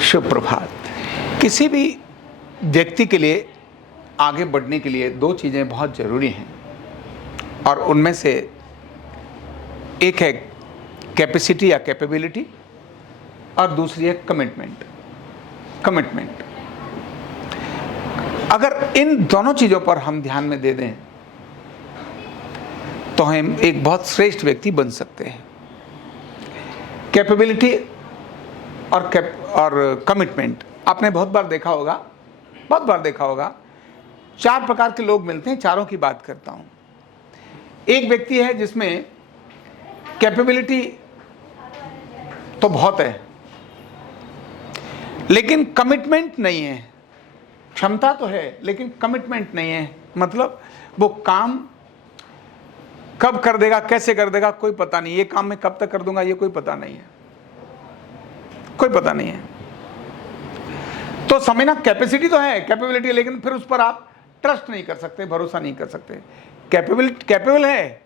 शुभ प्रभात। किसी भी व्यक्ति के लिए आगे बढ़ने के लिए दो चीज़ें बहुत ज़रूरी हैं और उनमें से एक है कैपेसिटी या कैपेबिलिटी और दूसरी है कमिटमेंट। अगर इन दोनों चीज़ों पर हम ध्यान में दे दें तो हम एक बहुत श्रेष्ठ व्यक्ति बन सकते हैं। कैपेबिलिटी और कमिटमेंट आपने बहुत बार देखा होगा। चार प्रकार के लोग मिलते हैं, चारों की बात करता हूं। एक व्यक्ति है जिसमें कैपेबिलिटी तो बहुत है लेकिन कमिटमेंट नहीं है। क्षमता तो है लेकिन कमिटमेंट नहीं है। मतलब वो काम कब कर देगा, कैसे कर देगा, कोई पता नहीं। ये काम मैं कब तक कर दूंगा, ये कोई पता नहीं है। तो समझना, कैपेसिटी तो है, कैपेबिलिटी, लेकिन फिर उस पर आप ट्रस्ट नहीं कर सकते, भरोसा नहीं कर सकते। कैपेबल है,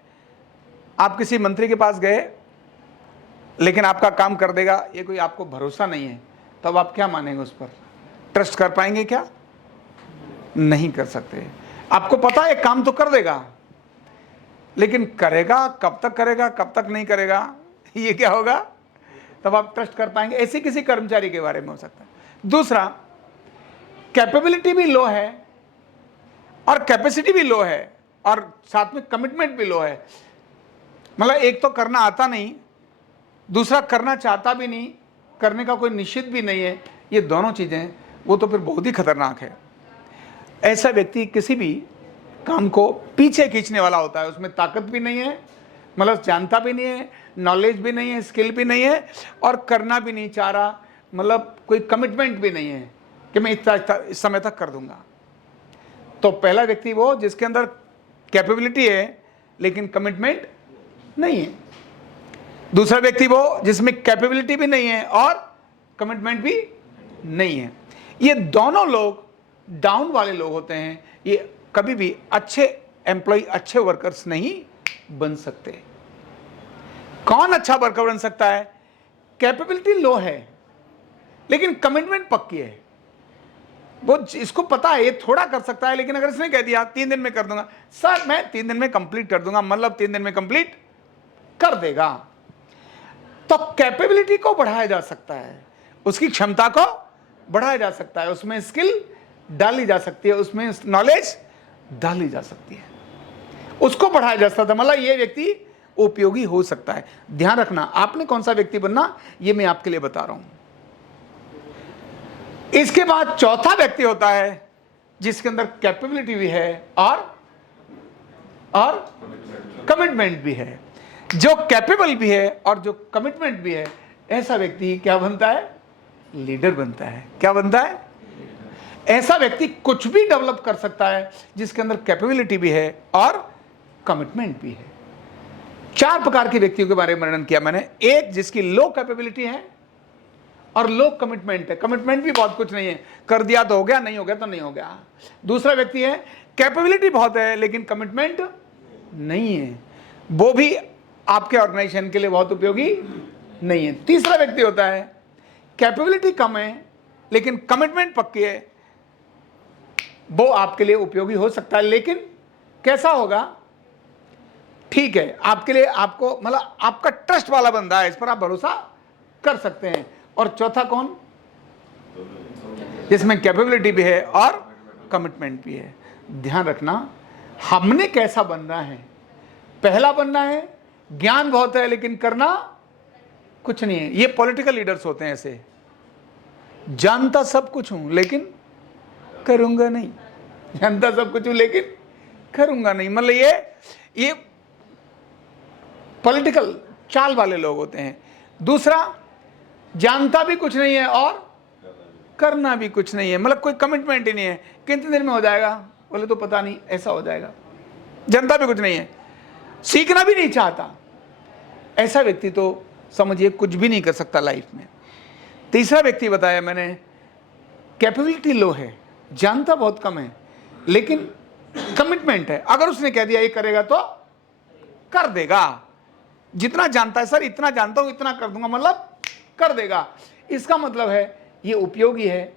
आप किसी मंत्री के पास गए लेकिन आपका काम कर देगा, ये कोई आपको भरोसा नहीं है, तब आप क्या मानेंगे उस पर? ट्रस्ट कर पाएंगे क्या? नहीं कर सकते। आपको पता है काम तो कर देगा लेकिन करेगा कब तक, करेगा कब तक नहीं करेगा, ये क्या होगा? तब आप ट्रस्ट कर पाएंगे? ऐसे किसी कर्मचारी के बारे में हो सकता है। दूसरा, कैपेबिलिटी भी लो है और कैपेसिटी भी लो है और साथ में कमिटमेंट भी लो है। मतलब एक तो करना आता नहीं, दूसरा करना चाहता भी नहीं, करने का कोई निश्चित भी नहीं है। ये दोनों चीजें वो तो फिर बहुत ही खतरनाक है। ऐसा व्यक्ति किसी भी काम को पीछे खींचने वाला होता है। उसमें ताकत भी नहीं है, मतलब जानता भी नहीं है, नॉलेज भी नहीं है, स्किल भी नहीं है और करना भी नहीं चाह रहा। मतलब कोई कमिटमेंट भी नहीं है कि मैं इस समय तक कर दूंगा। तो पहला व्यक्ति वो जिसके अंदर कैपेबिलिटी है लेकिन कमिटमेंट नहीं है। दूसरा व्यक्ति वो जिसमें कैपेबिलिटी भी नहीं है और कमिटमेंट भी नहीं है। ये दोनों लोग डाउन वाले लोग होते हैं। ये कभी भी अच्छे एम्प्लॉय, अच्छे वर्कर्स नहीं बन सकते। कौन अच्छा वर्कर बन सकता है? कैपेबिलिटी लो है लेकिन कमिटमेंट पक्की है। वो इसको पता है ये थोड़ा कर सकता है, लेकिन अगर इसने कह दिया 3 दिन में कर दूंगा, सर मैं 3 दिन में कंप्लीट कर दूंगा, मतलब 3 दिन में कंप्लीट कर देगा। तो कैपेबिलिटी को बढ़ाया जा सकता है, उसकी क्षमता को बढ़ाया जा सकता है, उसमें स्किल डाली जा सकती है, उसमें नॉलेज डाली जा सकती है, उसको बढ़ाया जा सकता है। मतलब ये व्यक्ति उपयोगी हो सकता है। ध्यान रखना, आपने कौन सा व्यक्ति बनना ये मैं आपके लिए बता रहा हूं। इसके बाद चौथा व्यक्ति होता है जिसके अंदर कैपेबिलिटी भी है और कमिटमेंट भी है। जो कैपेबल भी है और जो कमिटमेंट भी है, ऐसा व्यक्ति क्या बनता है? लीडर बनता है। क्या बनता है? ऐसा व्यक्ति कुछ भी डेवलप कर सकता है जिसके अंदर कैपेबिलिटी भी है और कमिटमेंट भी है। 4 प्रकार के व्यक्तियों के बारे में वर्णन किया मैंने। एक जिसकी लो कैपेबिलिटी है और लो कमिटमेंट है। कमिटमेंट भी बहुत कुछ नहीं है, कर दिया तो हो गया, नहीं हो गया तो नहीं हो गया। दूसरा व्यक्ति है कैपेबिलिटी बहुत है लेकिन कमिटमेंट नहीं है, वो भी आपके ऑर्गेनाइजेशन के लिए बहुत उपयोगी नहीं है। तीसरा व्यक्ति होता है कैपेबिलिटी कम है लेकिन कमिटमेंट पक्की है, वो आपके लिए उपयोगी हो सकता है, लेकिन कैसा होगा? ठीक है, आपके लिए, आपको मतलब आपका ट्रस्ट वाला बंदा है, इस पर आप भरोसा कर सकते हैं। और चौथा कौन? जिसमें कैपेबिलिटी भी है और कमिटमेंट भी है। ध्यान रखना, हमने कैसा बनना है? पहला बनना है ज्ञान बहुत है लेकिन करना कुछ नहीं है। ये पॉलिटिकल लीडर्स होते हैं ऐसे, जानता सब कुछ हूं लेकिन करूंगा नहीं, जानता सब कुछ हूं लेकिन करूंगा नहीं। मतलब ये पॉलिटिकल चाल वाले लोग होते हैं। दूसरा, जानता भी कुछ नहीं है और करना भी कुछ नहीं है, मतलब कोई कमिटमेंट ही नहीं है। कितने दिन में हो जाएगा? बोले तो पता नहीं, ऐसा हो जाएगा। जानता भी कुछ नहीं है, सीखना भी नहीं चाहता। ऐसा व्यक्ति तो समझिए कुछ भी नहीं कर सकता लाइफ में। तीसरा व्यक्ति बताया मैंने, कैपेबिलिटी लो है, जानता बहुत कम है लेकिन कमिटमेंट है। अगर उसने कह दिया ये करेगा तो कर देगा। जितना जानता है, सर इतना जानता हूं, इतना कर दूंगा, मतलब कर देगा। इसका मतलब है ये उपयोगी है,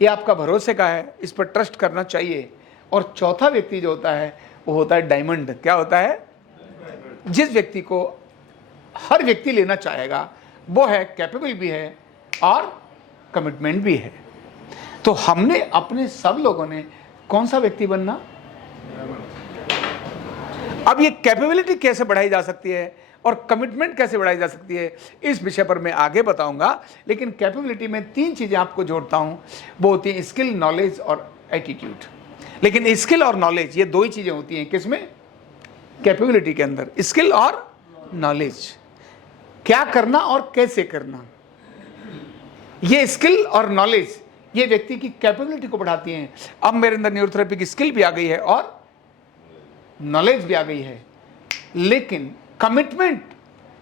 ये आपका भरोसे का है, इस पर ट्रस्ट करना चाहिए। और चौथा व्यक्ति जो होता है वो होता है डायमंड। क्या होता है? जिस व्यक्ति को हर व्यक्ति लेना चाहेगा, वो है कैपेबल भी है और कमिटमेंट भी है। तो हमने अपने सब लोगों ने कौन सा व्यक्ति बनना? अब ये कैपेबिलिटी कैसे बढ़ाई जा सकती है और कमिटमेंट कैसे बढ़ाई जा सकती है, इस विषय पर मैं आगे बताऊंगा। लेकिन कैपेबिलिटी में 3 चीजें आपको जोड़ता हूं, वो होती है स्किल, नॉलेज और एटीट्यूड। लेकिन स्किल और नॉलेज ये 2 ही चीजें होती हैं किसमें? कैपेबिलिटी के अंदर। स्किल और नॉलेज, क्या करना और कैसे करना। ये स्किल और नॉलेज ये व्यक्ति की कैपेबिलिटी को बढ़ाती हैं। अब मेरे अंदर न्यूरोथेरेपी की स्किल भी आ गई है और नॉलेज भी आ गई है, लेकिन कमिटमेंट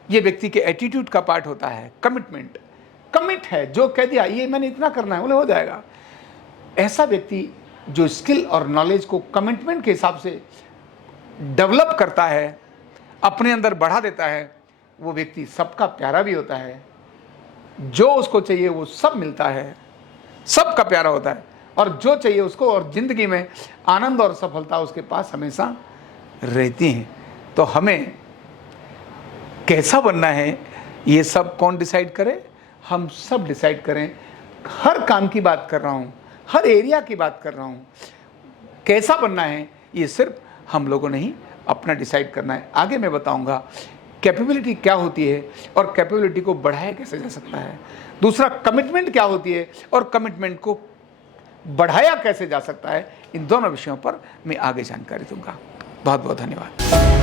ये व्यक्ति के एटीट्यूड का पार्ट होता है। कमिटमेंट, कमिट है, जो कह दिया ये मैंने इतना करना है बोले हो जाएगा। ऐसा व्यक्ति जो स्किल और नॉलेज को कमिटमेंट के हिसाब से डेवलप करता है, अपने अंदर बढ़ा देता है, वो व्यक्ति सबका प्यारा भी होता है। जो उसको चाहिए वो सब मिलता है, सबका प्यारा होता है, और जो चाहिए उसको, और जिंदगी में आनंद और सफलता उसके पास हमेशा रहती हैं। तो हमें कैसा बनना है ये सब कौन डिसाइड करे? हम सब डिसाइड करें। हर काम की बात कर रहा हूँ, हर एरिया की बात कर रहा हूँ। कैसा बनना है ये सिर्फ हम लोगों ने ही अपना डिसाइड करना है। आगे मैं बताऊंगा कैपेबिलिटी क्या होती है और कैपेबिलिटी को बढ़ाया कैसे जा सकता है। दूसरा, कमिटमेंट क्या होती है और कमिटमेंट को बढ़ाया कैसे जा सकता है। इन दोनों विषयों पर मैं आगे जानकारी दूंगा। बहुत बहुत धन्यवाद।